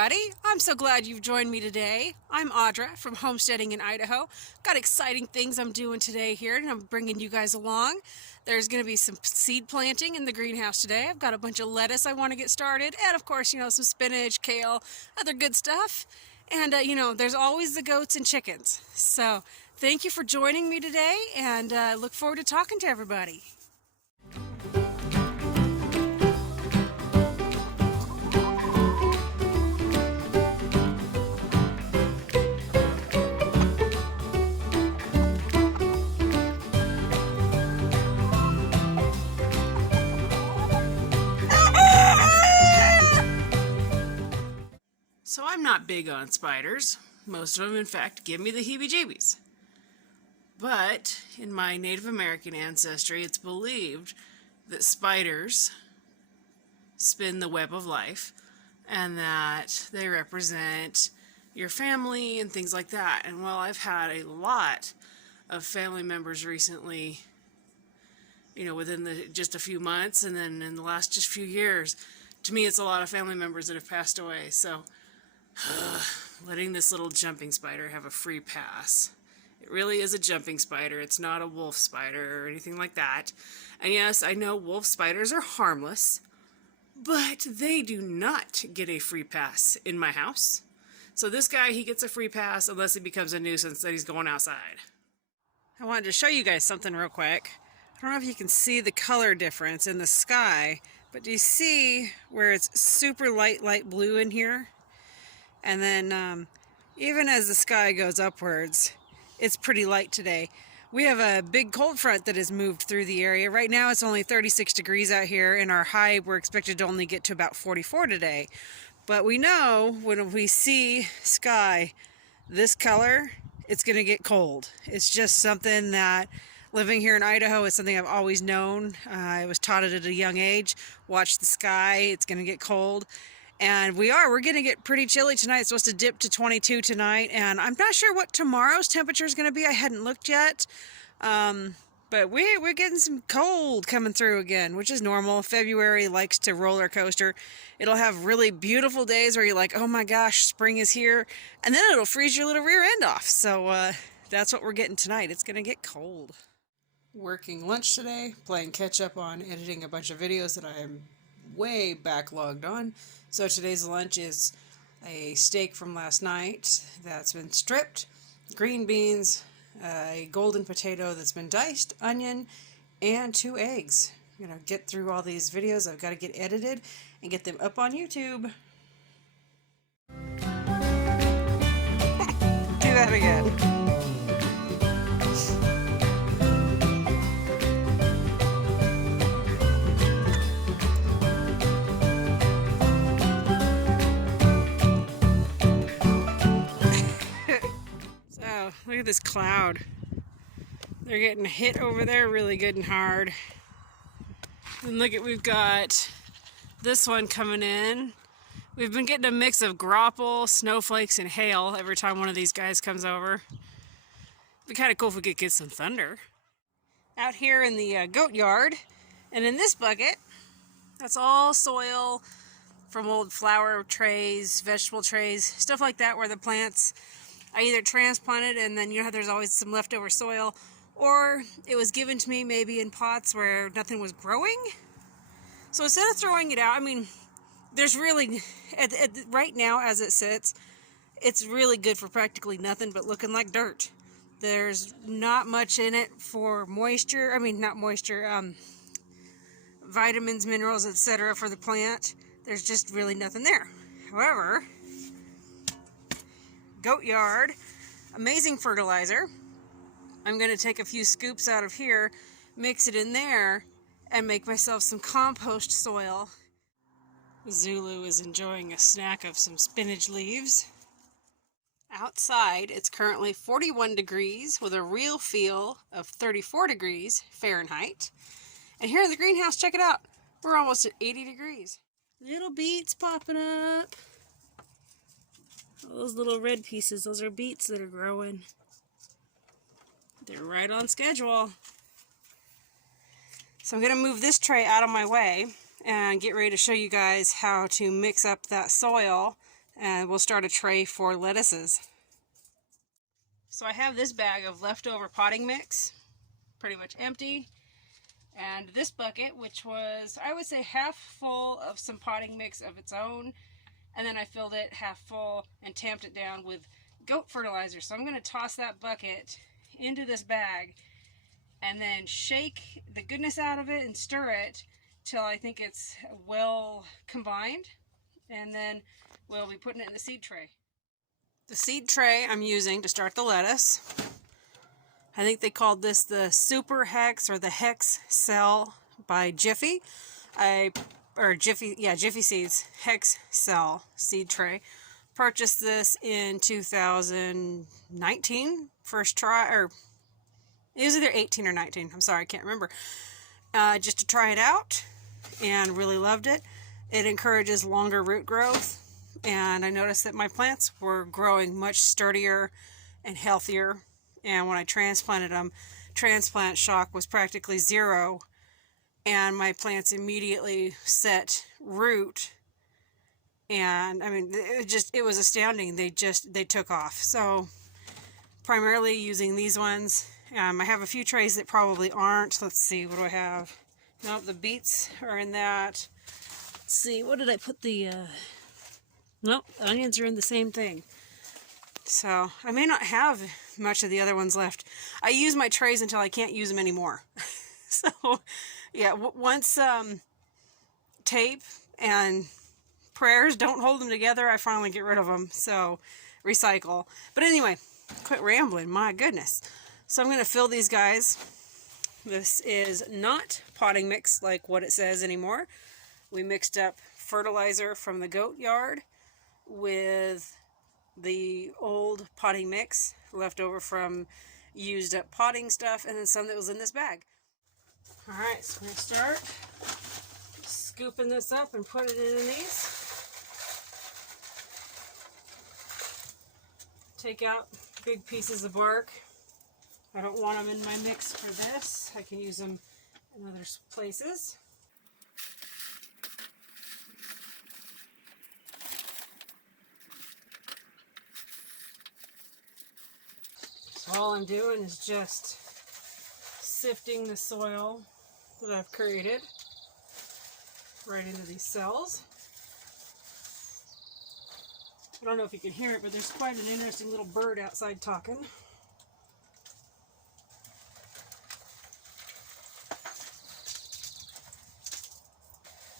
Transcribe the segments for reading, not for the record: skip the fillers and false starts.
everybody. I'm so glad you've joined me today. I'm Audra from Homesteading in Idaho. Got exciting things I'm doing today here, and I'm bringing you guys along. There's going to be some seed planting in the greenhouse today. I've got a bunch of lettuce I want to get started, and of course, some spinach, kale, other good stuff. And, there's always the goats and chickens. So thank you for joining me today, and look forward to talking to everybody. So I'm not big on spiders. Most of them, in fact, give me the heebie-jeebies. But in my Native American ancestry, it's believed that spiders spin the web of life and that they represent your family and things like that. And well, I've had a lot of family members recently, within just a few months, and then in the last just few years, to me, it's a lot of family members that have passed away. So letting this little jumping spider have a free pass. It really is a jumping spider. It's not a wolf spider or anything like that. And yes, I know wolf spiders are harmless, but they do not get a free pass in my house. So this guy, he gets a free pass unless he becomes a nuisance that he's going outside. I wanted to show you guys something real quick. I don't know if you can see the color difference in the sky, but do you see where it's super light blue in here? And then even as the sky goes upwards, it's pretty light today. We have a big cold front that has moved through the area. Right now it's only 36 degrees out here, and our high we're expected to only get to about 44 today. But we know when we see sky this color, it's going to get cold. It's just something that living here in Idaho is something I've always known. I was taught it at a young age. Watch the sky, it's going to get cold. And we're going to get pretty chilly tonight. It's supposed to dip to 22 tonight. And I'm not sure what tomorrow's temperature is going to be. I hadn't looked yet. But we're getting some cold coming through again, which is normal. February likes to roller coaster. It'll have really beautiful days where you're like, oh my gosh, spring is here. And then it'll freeze your little rear end off. So that's what we're getting tonight. It's going to get cold. Working lunch today, playing catch up on editing a bunch of videos that I am way backlogged on. So today's lunch is a steak from last night that's been stripped, green beans, a golden potato that's been diced, onion, and 2 eggs. Get through all these videos. I've got to get edited and get them up on YouTube. Do that again. Look at this cloud. They're getting hit over there really good and hard. And look at, we've got this one coming in. We've been getting a mix of grapple, snowflakes, and hail every time one of these guys comes over. It'd be kind of cool if we could get some thunder. Out here in the goat yard, and in this bucket, that's all soil from old flower trays, vegetable trays, stuff like that, where the plants I either transplanted and then how there's always some leftover soil, or it was given to me maybe in pots where nothing was growing. So instead of throwing it out, there's really, right now as it sits, it's really good for practically nothing but looking like dirt. There's not much in it for moisture, vitamins, minerals, etc. for the plant. There's just really nothing there. However, goat yard, amazing fertilizer. I'm going to take a few scoops out of here, mix it in there, and make myself some compost soil. Zulu is enjoying a snack of some spinach leaves. Outside, it's currently 41 degrees with a real feel of 34 degrees Fahrenheit. And here in the greenhouse, check it out, we're almost at 80 degrees. Little beets popping up. Those little red pieces, those are beets that are growing. They're right on schedule. So I'm going to move this tray out of my way and get ready to show you guys how to mix up that soil and we'll start a tray for lettuces. So I have this bag of leftover potting mix, pretty much empty, and this bucket, which was, I would say, half full of some potting mix of its own, and then I filled it half full and tamped it down with goat fertilizer. So I'm going to toss that bucket into this bag and then shake the goodness out of it and stir it till I think it's well combined, and then we'll be putting it in the seed tray. The seed tray I'm using to start the lettuce, I think they called this the Super Hex or the Hex Cell by Jiffy. Jiffy Seeds Hex Cell seed tray. Purchased this in 2019, first try, or it was either 18 or 19. I'm sorry, I can't remember. Just to try it out, and really loved it. It encourages longer root growth, and I noticed that my plants were growing much sturdier and healthier. And when I transplanted them, transplant shock was practically zero, and my plants immediately set root. And I mean, it was astounding. They took off. So primarily using these ones. I have a few trays that probably aren't. Let's see, what do I have? Nope, the beets are in that. Let's see, what did I put the, nope, the onions are in the same thing. So I may not have much of the other ones left. I use my trays until I can't use them anymore. So yeah, once tape and prayers don't hold them together, I finally get rid of them. So recycle. But anyway, quit rambling, my goodness. So I'm going to fill these guys. This is not potting mix like what it says anymore. We mixed up fertilizer from the goat yard with the old potting mix left over from used up potting stuff, and then some that was in this bag. Alright, so we're going to start scooping this up and put it in these. Take out big pieces of bark. I don't want them in my mix for this. I can use them in other places. So all I'm doing is just sifting the soil that I've created right into these cells. I don't know if you can hear it, but there's quite an interesting little bird outside talking.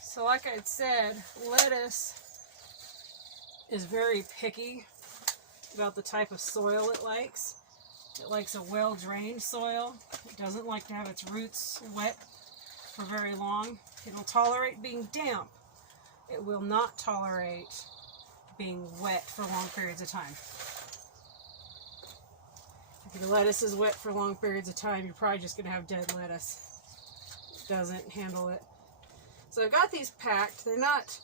So like I said, lettuce is very picky about the type of soil it likes. It likes a well-drained soil. It doesn't like to have its roots wet for very long. It will tolerate being damp. It will not tolerate being wet for long periods of time. If your lettuce is wet for long periods of time, you're probably just going to have dead lettuce. It doesn't handle it. So I've got these packed. They're not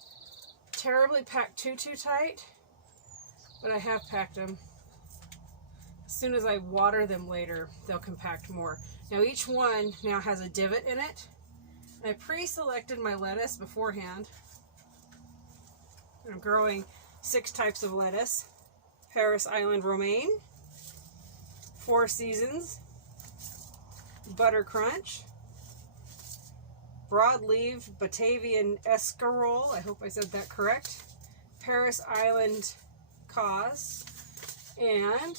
terribly packed too tight, but I have packed them. As soon as I water them later, they'll compact more. Now each one now has a divot in it. I pre-selected my lettuce beforehand. I'm growing 6 types of lettuce. Paris Island Romaine, 4 Seasons, Butter Crunch, Broadleaf Batavian Escarole, I hope I said that correct, Paris Island Cause, and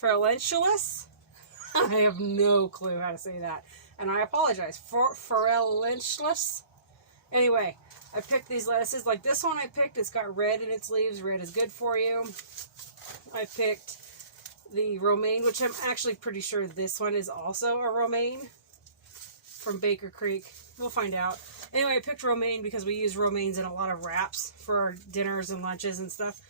Pharlenculus. I have no clue how to say that, and I apologize. Pharlenculus. Anyway, I picked these lettuces. Like this one I picked, it's got red in its leaves. Red is good for you. I picked the romaine, which I'm actually pretty sure this one is also a romaine from Baker Creek. We'll find out. Anyway, I picked romaine because we use romaines in a lot of wraps for our dinners and lunches and stuff.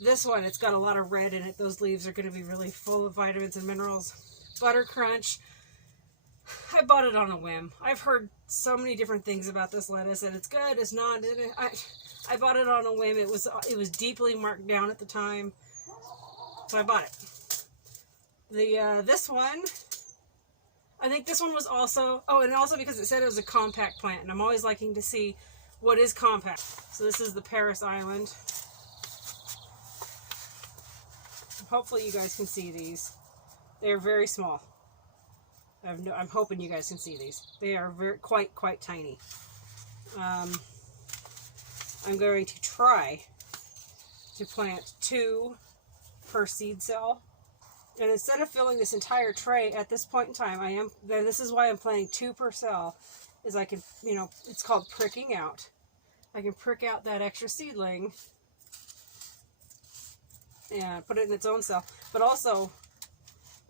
This one, it's got a lot of red in it. Those leaves are going to be really full of vitamins and minerals. Butter Crunch. I bought it on a whim. I've heard so many different things about this lettuce, and it's good, it's not. I bought it on a whim. It was deeply marked down at the time, so I bought it. This one, I think this one was also, oh, and also because it said it was a compact plant, and I'm always liking to see what is compact. So this is the Paris Island. Hopefully you guys can see these. They are very small. I'm hoping you guys can see these. They are quite tiny. I'm going to try to plant 2 per seed cell. And instead of filling this entire tray at this point in time, this is why I'm planting 2 per cell, is I can, it's called pricking out. I can prick out that extra seedling and put it in its own cell. But also,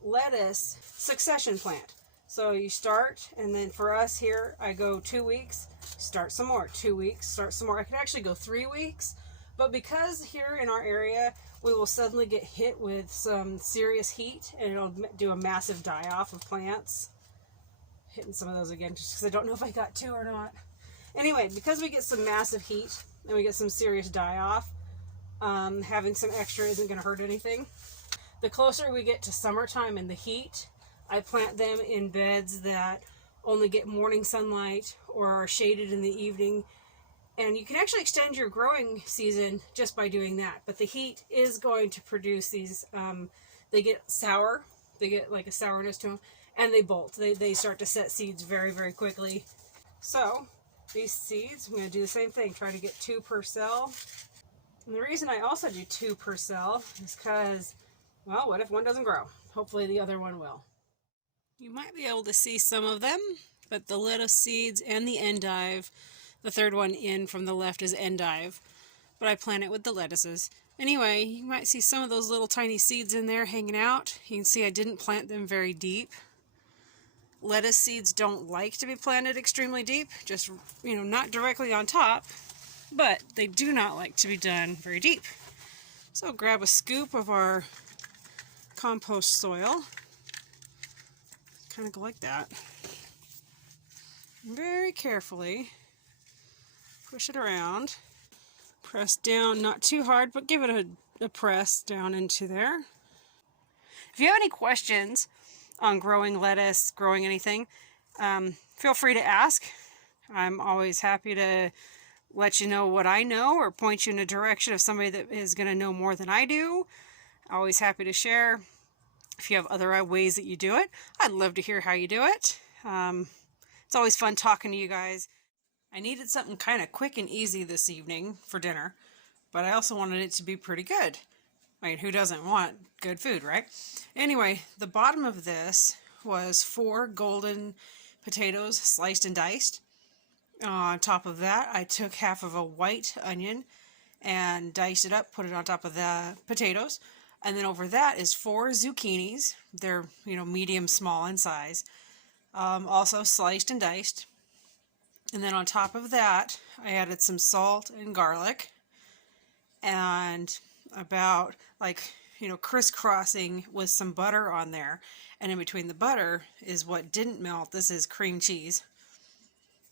lettuce succession plant. So you start, and then for us here, I go 2 weeks, start some more, 2 weeks, start some more. I could actually go 3 weeks, but because here in our area, we will suddenly get hit with some serious heat, and it'll do a massive die-off of plants. Hitting some of those again, just because I don't know if I got 2 or not. Anyway, because we get some massive heat, and we get some serious die-off, having some extra isn't going to hurt anything. The closer we get to summertime and the heat, I plant them in beds that only get morning sunlight or are shaded in the evening. And you can actually extend your growing season just by doing that. But the heat is going to produce these, they get sour, they get like a sourness to them, and they bolt. They start to set seeds very quickly. So these seeds, I'm going to do the same thing, try to get 2 per cell. And the reason I also do 2 per cell is because, well, what if one doesn't grow? Hopefully the other one will. You might be able to see some of them, but the lettuce seeds and the endive, the third one in from the left is endive, but I plant it with the lettuces. Anyway, you might see some of those little tiny seeds in there hanging out. You can see I didn't plant them very deep. Lettuce seeds don't like to be planted extremely deep, just, not directly on top, but they do not like to be done very deep. So grab a scoop of our compost soil, kind of go like that. Very carefully push it around. Press down, not too hard, but give it a press down into there. If you have any questions on growing lettuce, growing anything, feel free to ask. I'm always happy to let you know what I know or point you in a direction of somebody that is going to know more than I do. Always happy to share. If you have other ways that you do it, I'd love to hear how you do it. It's always fun talking to you guys. I needed something kind of quick and easy this evening for dinner, but I also wanted it to be pretty good. I mean, who doesn't want good food, right? Anyway, the bottom of this was 4 golden potatoes sliced and diced. On top of that, I took half of a white onion and diced it up, put it on top of the potatoes. And then over that is 4 zucchinis. They're, medium small in size. Also sliced and diced. And then on top of that, I added some salt and garlic. And about crisscrossing with some butter on there. And in between the butter is what didn't melt. This is cream cheese.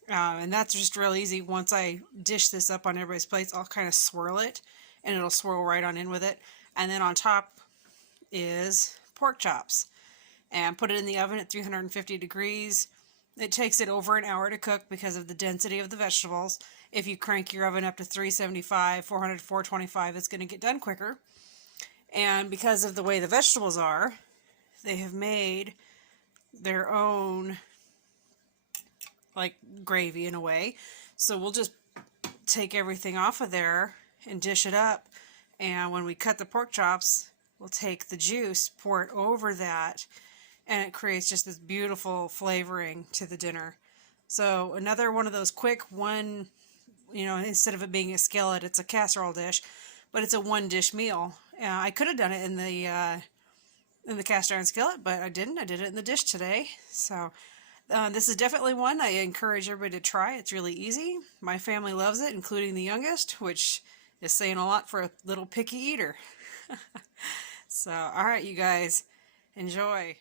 And that's just real easy. Once I dish this up on everybody's plates, I'll kind of swirl it, and it'll swirl right on in with it. And then on top is pork chops. And put it in the oven at 350 degrees. It takes it over an hour to cook because of the density of the vegetables. If you crank your oven up to 375, 400, 425, it's going to get done quicker. And because of the way the vegetables are, they have made their own gravy in a way. So we'll just take everything off of there and dish it up. And when we cut the pork chops, we'll take the juice, pour it over that, and it creates just this beautiful flavoring to the dinner. So another one of those quick one, instead of it being a skillet, it's a casserole dish, but it's a one dish meal. I could have done it in the cast iron skillet, but I didn't. I did it in the dish today. So this is definitely one I encourage everybody to try. It's really easy. My family loves it, including the youngest, which is saying a lot for a little picky eater. So, all right, you guys, enjoy.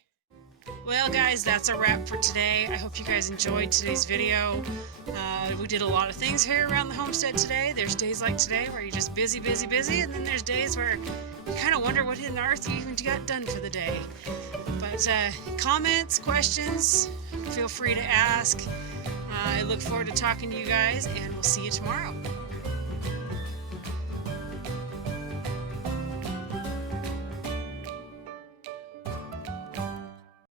Well, guys, that's a wrap for today. I hope you guys enjoyed today's video. We did a lot of things here around the homestead today. There's days like today where you're just busy, and then there's days where you kind of wonder what in the earth you even got done for the day. But comments, questions, feel free to ask. I look forward to talking to you guys, and we'll see you tomorrow.